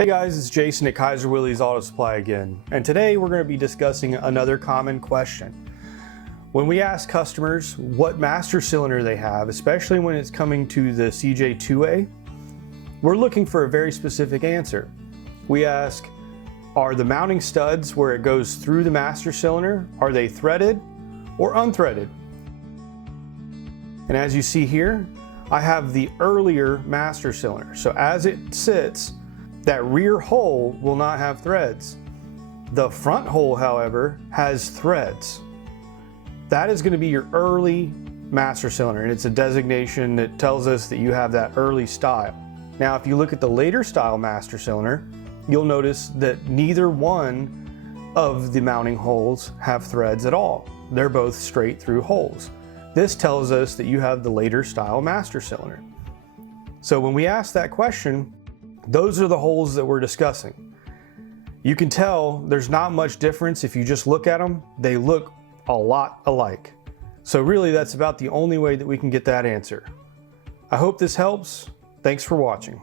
Hey guys, it's Jason at Kaiser Willys Auto Supply again, and today we're going to be discussing another common question. When we ask customers what master cylinder they have, especially when it's coming to the CJ2A, we're looking for a very specific answer. We ask, are the mounting studs where it goes through the master cylinder, are they threaded or unthreaded? And as you see here, I have the earlier master cylinder. So as it sits, that rear hole will not have threads. The front hole, however, has threads. That is going to be your early master cylinder, and it's a designation that tells us that you have that early style. Now, if you look at the later style master cylinder, you'll notice that neither one of the mounting holes have threads at all. They're both straight through holes. This tells us that you have the later style master cylinder. So when we ask that question, those are the holes that we're discussing. You can tell there's not much difference if you just look at them. They look a lot alike. So really that's about the only way that we can get that answer. I hope this helps. Thanks for watching.